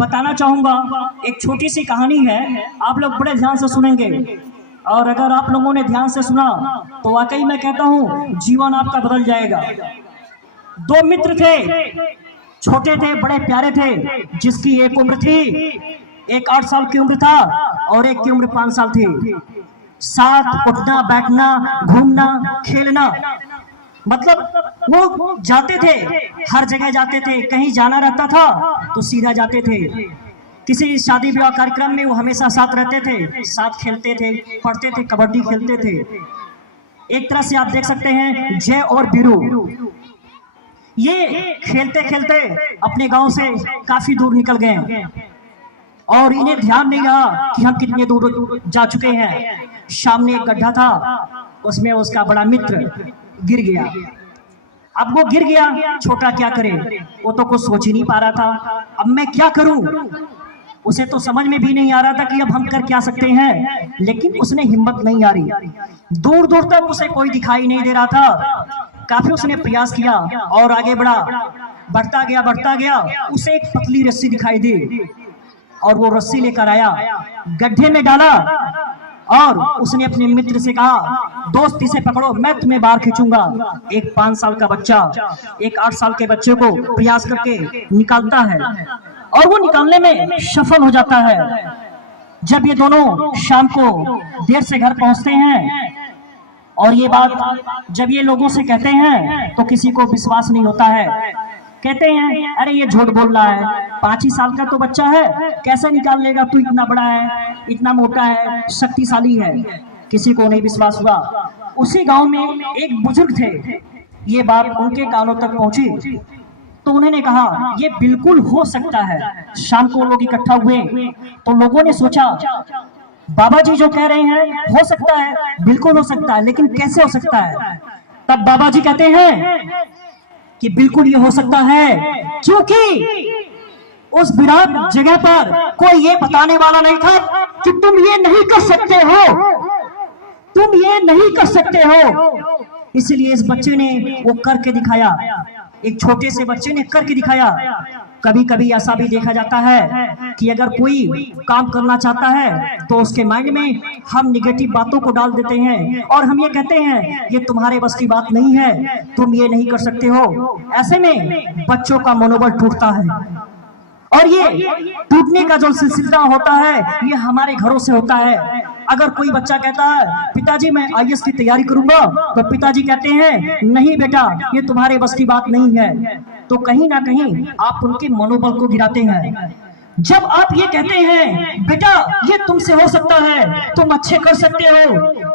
बताना चाहूँगा, एक छोटी सी कहानी है, आप लोग बड़े ध्यान से सुनेंगे। और अगर आप लोगों ने ध्यान से सुना तो वाकई मैं कहता हूँ जीवन आपका बदल जाएगा। दो मित्र थे, छोटे थे, बड़े प्यारे थे, जिसकी एक उम्र थी, एक 8 साल की उम्र था और एक की उम्र 5 साल थी। साथ उठना, बैठना, घूमना, खेलना, मतलब वो जाते थे, हर जगह जाते थे। कहीं जाना रहता था तो सीधा जाते थे। किसी शादी विवाह कार्यक्रम में वो हमेशा साथ रहते थे, साथ खेलते थे, पढ़ते थे, कबड्डी खेलते थे। एक तरह से आप देख सकते हैं जय और बीरू, ये खेलते खेलते अपने गांव से काफी दूर निकल गए और इन्हें ध्यान नहीं रहा कि हम कितने दूर जा चुके हैं। सामने एक गड्ढा था, उसमें उसका बड़ा मित्र गिर गया। अब वो गिर गया, छोटा क्या करे, वो तो कुछ सोच ही नहीं पा रहा था। अब मैं क्या करूं, उसे तो समझ में भी नहीं आ रहा था कि अब हम कर क्या सकते हैं। लेकिन उसने हिम्मत नहीं आ रही, दूर दूर तक उसे कोई दिखाई नहीं दे रहा था। काफी उसने प्रयास किया और आगे बढ़ता गया। उसे एक पतली रस्सी दिखाई दी और वो रस्सी लेकर आया, गड्ढे में डाला और उसने अपने मित्र से कहा, दोस्त इसे पकड़ो, मैं तुम्हें बाहर खींचूंगा। एक 5 साल का बच्चा एक 8 साल के बच्चे को प्रयास करके निकालता है और वो निकालने में सफल हो जाता है। जब ये दोनों शाम को देर से घर पहुंचते हैं और ये बात जब ये लोगों से कहते हैं तो किसी को विश्वास नहीं होता है। कहते हैं अरे ये झूठ बोल रहा है, 5 ही साल का तो बच्चा है, कैसे निकाल लेगा, तू इतना बड़ा है, इतना मोटा है, शक्तिशाली है। किसी को नहीं विश्वास हुआ। उसी गांव में एक बुजुर्ग थे, ये बात उनके कानों तक पहुंची तो उन्होंने कहा ये बिल्कुल हो सकता है। शाम को लोग इकट्ठा हुए तो लोगों ने सोचा बाबा जी जो कह रहे हैं हो सकता है, बिल्कुल हो सकता है, लेकिन कैसे हो सकता है। तब बाबा जी कहते हैं कि बिल्कुल ये हो सकता है क्योंकि उस विराट जगह पर कोई ये बताने वाला नहीं था कि तुम ये नहीं कर सकते हो, तुम ये नहीं कर सकते हो। इसलिए इस बच्चे ने वो करके दिखाया, एक छोटे से बच्चे ने करके दिखाया। कभी कभी ऐसा भी देखा जाता है कि अगर कोई काम करना चाहता है तो उसके माइंड में हम निगेटिव बातों को डाल देते हैं और हम ये कहते हैं ये तुम्हारे बस की बात नहीं है, तुम ये नहीं कर सकते हो। ऐसे में बच्चों का मनोबल टूटता है और ये टूटने का जो सिलसिला होता है ये हमारे घरों से होता है। अगर कोई बच्चा कहता है पिताजी मैं IAS की तैयारी करूंगा, तो पिताजी कहते हैं नहीं बेटा ये तुम्हारे बस की बात नहीं है, तो कहीं ना कहीं आप उनके मनोबल को गिराते हैं। जब आप ये कहते हैं बेटा ये तुमसे हो सकता है, तुम अच्छे कर सकते हो,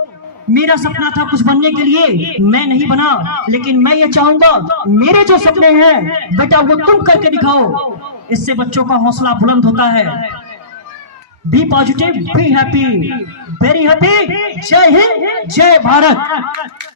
मेरा सपना था कुछ बनने के लिए, मैं नहीं बना, लेकिन मैं ये चाहूंगा मेरे जो सपने हैं बेटा वो तुम करके दिखाओ। इससे बच्चों का हौसला बुलंद होता है। Be positive, be happy, very happy. जय हिंद, जय भारत।